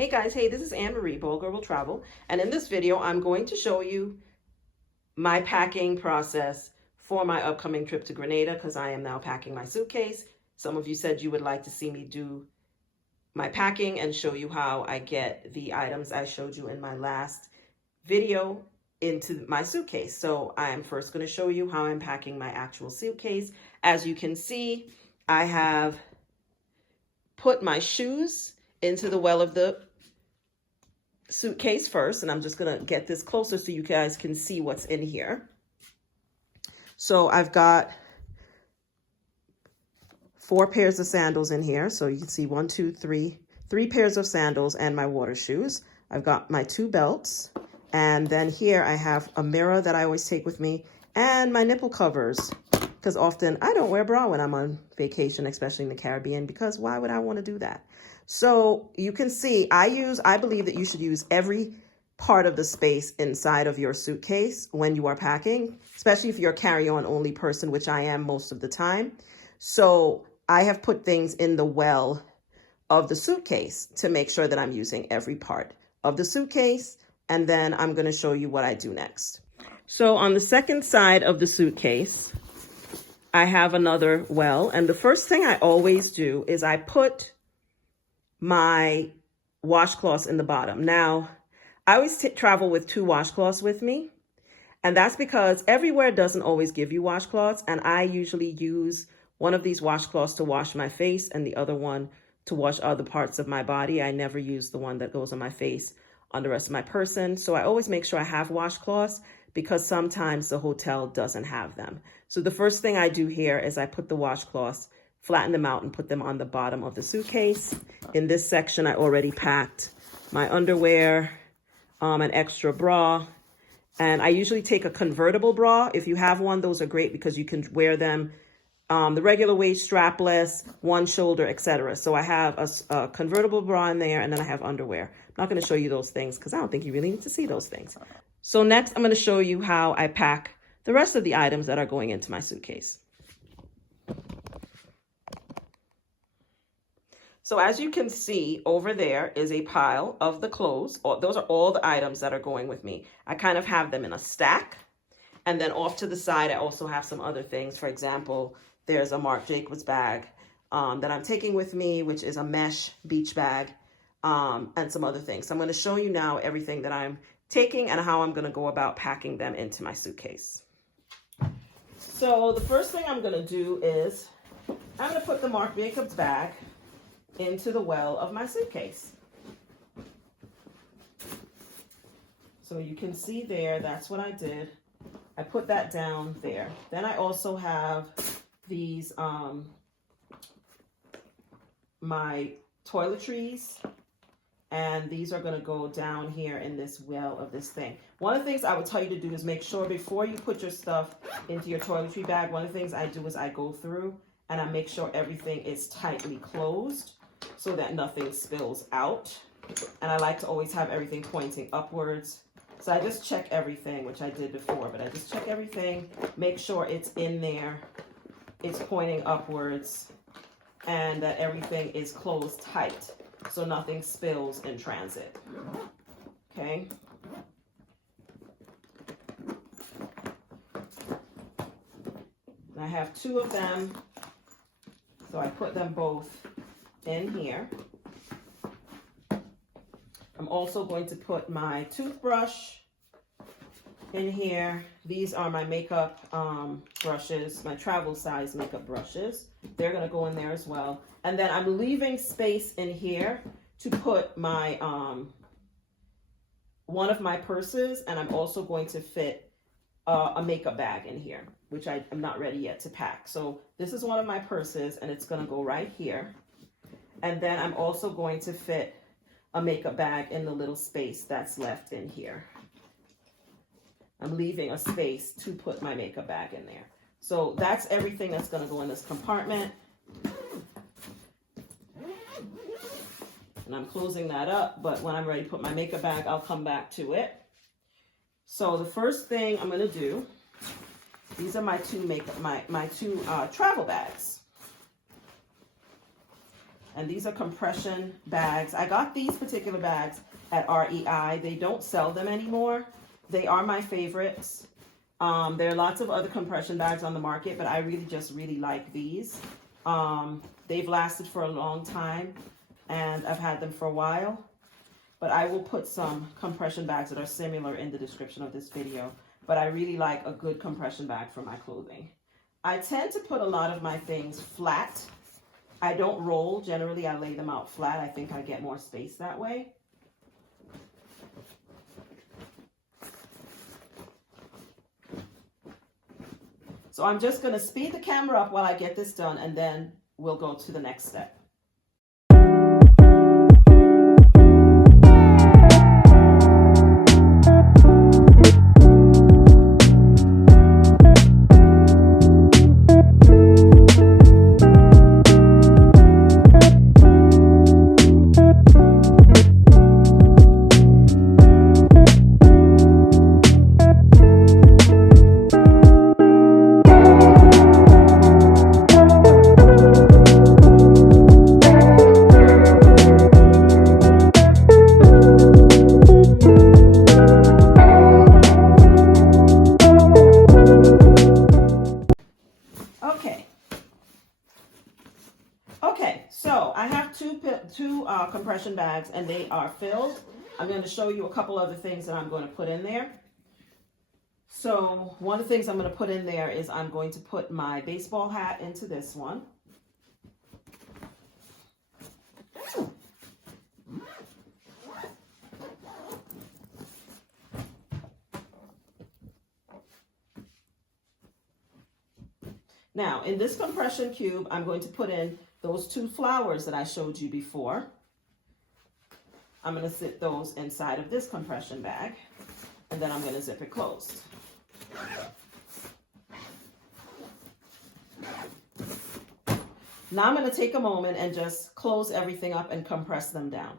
Hey guys, hey, this is Anne Marie, Bold Girl Will Travel, and in this video I'm going to show you my packing process for my upcoming trip to Grenada because I am now packing my suitcase. Some of you said you would like to see me do my packing and show you how I get the items I showed you in my last video into my suitcase. So I am first going to show you how I'm packing my actual suitcase. As you can see, I have put my shoes into the well of the suitcase first, and I'm just gonna get this closer so you guys can see what's in here. So I've got 4 pairs of sandals in here. So you can see 1, 2, 3 pairs of sandals and my water shoes. I've got my 2 belts, and then here I have a mirror that I always take with me and my nipple covers, because often I don't wear a bra when I'm on vacation, especially in the Caribbean, because why would I want to do that? So you can see I believe that you should use every part of the space inside of your suitcase when you are packing, especially if you're a carry-on only person, which I am most of the time. So I have put things in the well of the suitcase to make sure that I'm using every part of the suitcase. And then I'm going to show you what I do next. So on the second side of the suitcase, I have another well. And the first thing I always do is I put my washcloths in the bottom. Now, I always travel with 2 washcloths with me, and that's because everywhere doesn't always give you washcloths, and I usually use one of these washcloths to wash my face and the other one to wash other parts of my body. I never use the one that goes on my face on the rest of my person, so I always make sure I have washcloths because sometimes the hotel doesn't have them. So the first thing I do here is I put the washcloths, flatten them out, and put them on the bottom of the suitcase. In this section, I already packed my underwear, an extra bra, and I usually take a convertible bra. If you have one, those are great because you can wear them the regular way, strapless, one shoulder, etc. So I have a convertible bra in there, and then I have underwear. I'm not going to show you those things because I don't think you really need to see those things. So next, I'm going to show you how I pack the rest of the items that are going into my suitcase. So as you can see, over there is a pile of the clothes. Those are all the items that are going with me. I kind of have them in a stack. And then off to the side, I also have some other things. For example, there's a Marc Jacobs bag that I'm taking with me, which is a mesh beach bag, and some other things. So I'm going to show you now everything that I'm taking and how I'm going to go about packing them into my suitcase. So the first thing I'm going to do is I'm going to put the Marc Jacobs bag into the well of my suitcase. So you can see there, that's what I did. I put that down there. Then I also have these, my toiletries, and these are gonna go down here in this well of this thing. One of the things I would tell you to do is make sure before you put your stuff into your toiletry bag, one of the things I do is I go through and I make sure everything is tightly closed so that nothing spills out. And I like to always have everything pointing upwards. So I just check everything, which I did before, but I just check everything, make sure it's in there, it's pointing upwards, and that everything is closed tight so nothing spills in transit. Okay. And I have 2 of them, so I put them both in here. I'm also going to put my toothbrush in here. These are my makeup brushes, my travel size makeup brushes. They're going to go in there as well. And then I'm leaving space in here to put my one of my purses, and I'm also going to fit a makeup bag in here, which I'm not ready yet to pack. So this is one of my purses, and it's going to go right here. And then I'm also going to fit a makeup bag in the little space that's left in here. I'm leaving a space to put my makeup bag in there. So that's everything that's going to go in this compartment. And I'm closing that up, but when I'm ready to put my makeup bag, I'll come back to it. So the first thing I'm going to do, these are my 2 travel bags. And these are compression bags. I got these particular bags at REI. They don't sell them anymore. They are my favorites. There are lots of other compression bags on the market, but I really like these. They've lasted for a long time, and I've had them for a while. But I will put some compression bags that are similar in the description of this video. But I really like a good compression bag for my clothing. I tend to put a lot of my things flat. I don't roll. Generally, I lay them out flat. I think I get more space that way. So I'm just going to speed the camera up while I get this done, and then we'll go to the next step. Okay, so I have two compression bags, and they are filled. I'm going to show you a couple other things that I'm going to put in there. So one of the things I'm going to put in there is I'm going to put my baseball hat into this one. Now, in this compression cube, I'm going to put in those two flowers that I showed you before. I'm going to sit those inside of this compression bag, and then I'm going to zip it closed. Now I'm going to take a moment and just close everything up and compress them down.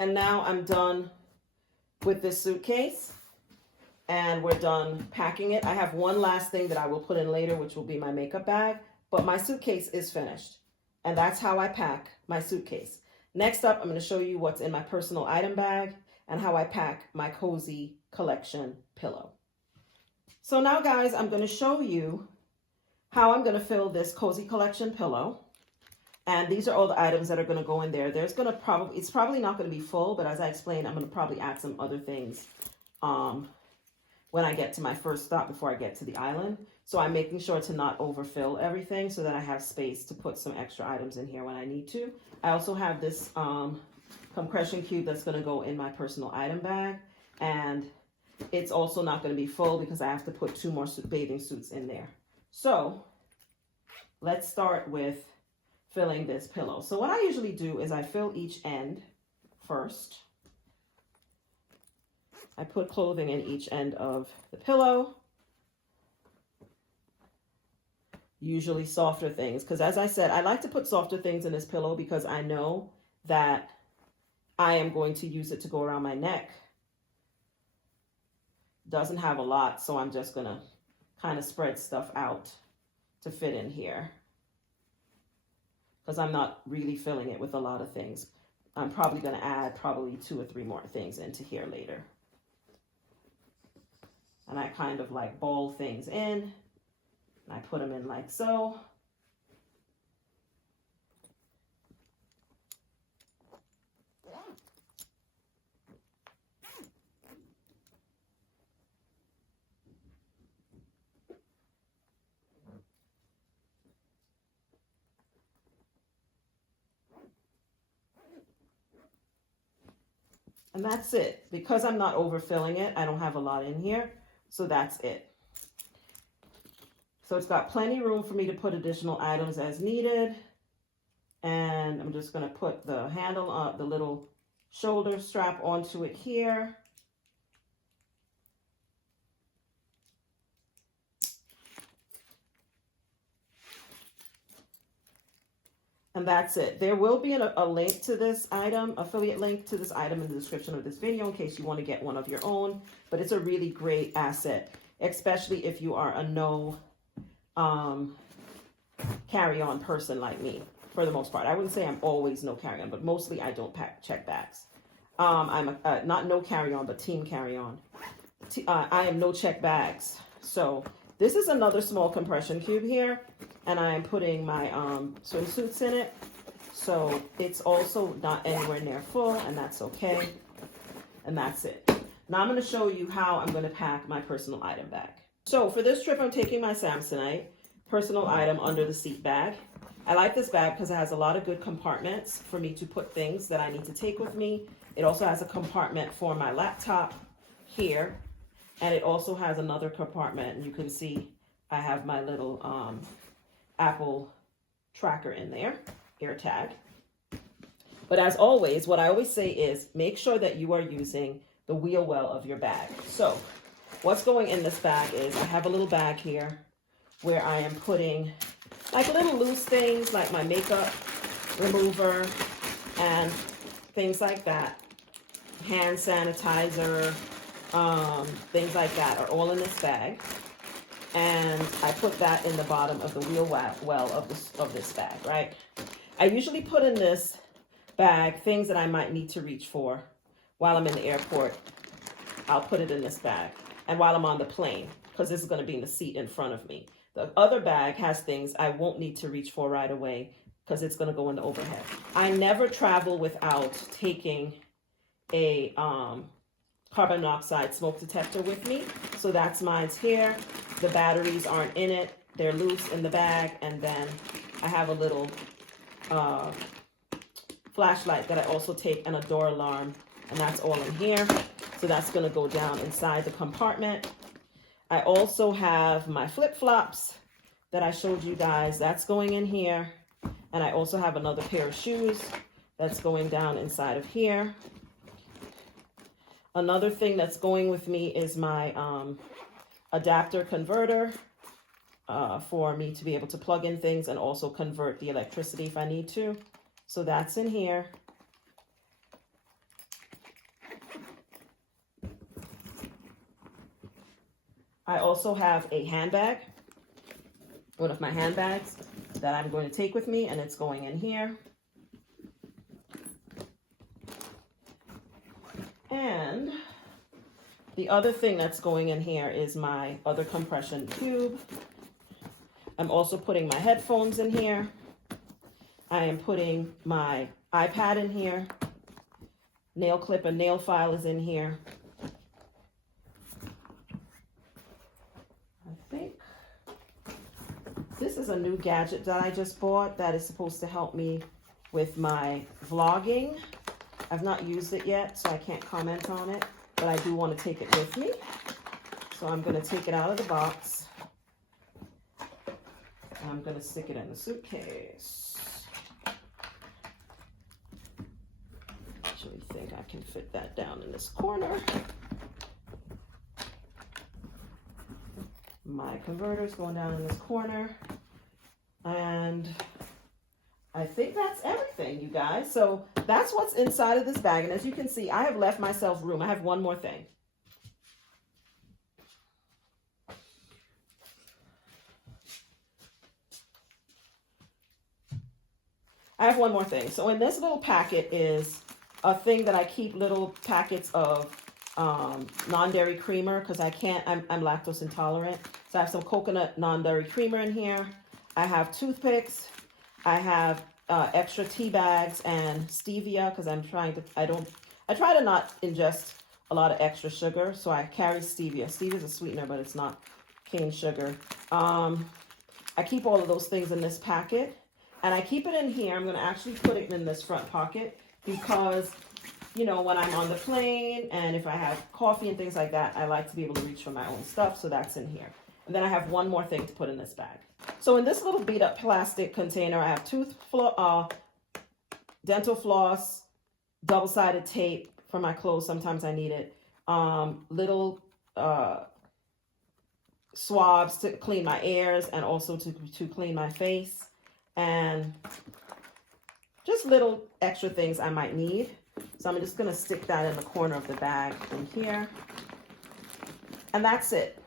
And now I'm done with this suitcase, and we're done packing it. I have one last thing that I will put in later, which will be my makeup bag, but my suitcase is finished. And that's how I pack my suitcase. Next up, I'm going to show you what's in my personal item bag and how I pack my Cosy Collection pillow. So now, guys, I'm going to show you how I'm going to fill this Cosy Collection pillow. And these are all the items that are going to go in there. It's probably not going to be full, but as I explained, I'm going to probably add some other things when I get to my first stop before I get to the island. So I'm making sure to not overfill everything so that I have space to put some extra items in here when I need to. I also have this compression cube that's going to go in my personal item bag. And it's also not going to be full because I have to put 2 more bathing suits in there. So let's start with filling this pillow. So what I usually do is I fill each end first. I put clothing in each end of the pillow. Usually softer things, because as I said, I like to put softer things in this pillow because I know that I am going to use it to go around my neck. Doesn't have a lot, so I'm just gonna kind of spread stuff out to fit in here, because I'm not really filling it with a lot of things. I'm probably going to add 2 or 3 more things into here later. And I kind of like ball things in, and I put them in like so. And that's it. Because I'm not overfilling it, I don't have a lot in here. So that's it. So it's got plenty of room for me to put additional items as needed. And I'm just going to put the handle up, the little shoulder strap onto it here. And that's it. There will be a link to this item, affiliate link to this item in the description of this video in case you want to get one of your own. But it's a really great asset, especially if you are a no carry-on person like me, for the most part. I wouldn't say I'm always no carry-on, but mostly I don't check bags. I'm not no carry-on, but team carry-on. I am no check bags. So this is another small compression cube here, and I am putting my swimsuits in it. So it's also not anywhere near full, and that's okay. And that's it. Now I'm going to show you how I'm going to pack my personal item bag. So for this trip, I'm taking my Samsonite personal item under the seat bag. I like this bag because it has a lot of good compartments for me to put things that I need to take with me. It also has a compartment for my laptop here. And it also has another compartment, and you can see I have my little Apple tracker in there, AirTag. But as always, what I always say is make sure that you are using the wheel well of your bag. So what's going in this bag is I have a little bag here where I am putting like little loose things like my makeup remover and things like that, hand sanitizer, things like that are all in this bag, and I put that in the bottom of the wheel well of this bag, right? I usually put in this bag things that I might need to reach for while I'm in the airport. I'll put it in this bag, and while I'm on the plane, because this is going to be in the seat in front of me. The other bag has things I won't need to reach for right away because it's going to go in the overhead. I never travel without taking a carbon monoxide smoke detector with me. So that's mine's here. The batteries aren't in it. They're loose in the bag. And then I have a little flashlight that I also take, and a door alarm. And that's all in here. So that's going to go down inside the compartment. I also have my flip-flops that I showed you guys. That's going in here. And I also have another pair of shoes that's going down inside of here. Another thing that's going with me is my adapter converter for me to be able to plug in things and also convert the electricity if I need to. So that's in here. I also have a handbag, one of my handbags that I'm going to take with me, and it's going in here. And the other thing that's going in here is my other compression cube. I'm also putting my headphones in here. I am putting my iPad in here. Nail clip and nail file is in here. I think this is a new gadget that I just bought that is supposed to help me with my vlogging. I've not used it yet, so I can't comment on it, but I do want to take it with me. So I'm going to take it out of the box. And I'm going to stick it in the suitcase. Actually think I can fit that down in this corner. My converter's going down in this corner. And I think that's everything, you guys. So that's what's inside of this bag. And as you can see, I have left myself room. I have one more thing. I have one more thing. So in this little packet is a thing that I keep little packets of non-dairy creamer because I'm lactose intolerant. So I have some coconut non-dairy creamer in here. I have toothpicks. I have extra tea bags and stevia because I try to not ingest a lot of extra sugar. So I carry stevia. Stevia is a sweetener, but it's not cane sugar. I keep all of those things in this packet. And I keep it in here. I'm going to actually put it in this front pocket because, you know, when I'm on the plane and if I have coffee and things like that, I like to be able to reach for my own stuff. So that's in here. And then I have one more thing to put in this bag. So in this little beat up plastic container, I have dental floss, double-sided tape for my clothes. Sometimes I need it. Little swabs to clean my ears and also to clean my face. And just little extra things I might need. So I'm just gonna stick that in the corner of the bag in here. And that's it.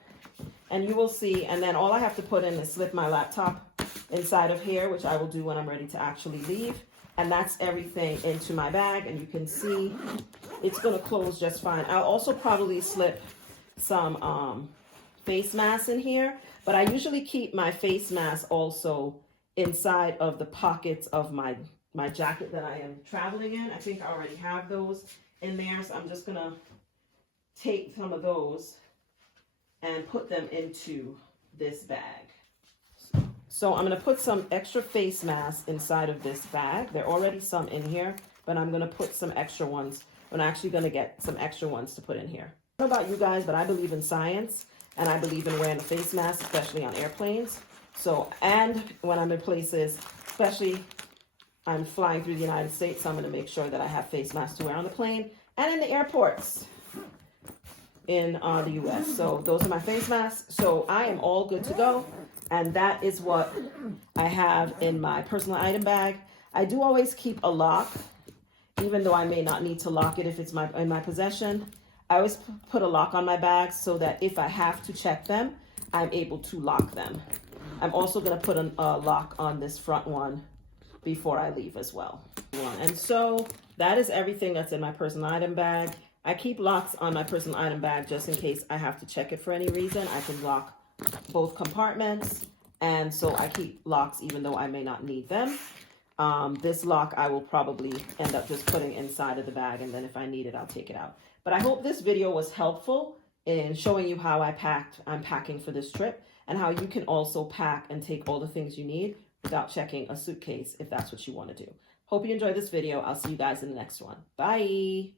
And you will see, and then all I have to put in is slip my laptop inside of here, which I will do when I'm ready to actually leave. And that's everything into my bag, and you can see it's gonna close just fine. I'll also probably slip some face masks in here, but I usually keep my face mask also inside of the pockets of my jacket that I am traveling in. I think I already have those in there, so I'm just gonna take some of those and put them into this bag. So I'm gonna put some extra face masks inside of this bag. There are already some in here, but I'm gonna put some extra ones. I'm actually gonna get some extra ones to put in here. I don't know about you guys, but I believe in science, and I believe in wearing a face mask, especially on airplanes. So, and when I'm in places, especially I'm flying through the United States, so I'm gonna make sure that I have face masks to wear on the plane and in the airports in the US. So those are my face masks. So I am all good to go. And that is what I have in my personal item bag. I do always keep a lock, even though I may not need to lock it if it's in my possession. I always put a lock on my bags so that if I have to check them, I'm able to lock them. I'm also gonna put a lock on this front one before I leave as well. And so that is everything that's in my personal item bag. I keep locks on my personal item bag just in case I have to check it for any reason. I can lock both compartments, and so I keep locks even though I may not need them. This lock I will probably end up just putting inside of the bag, and then if I need it, I'll take it out. But I hope this video was helpful in showing you how I'm packing for this trip, and how you can also pack and take all the things you need without checking a suitcase if that's what you want to do. Hope you enjoyed this video. I'll see you guys in the next one. Bye.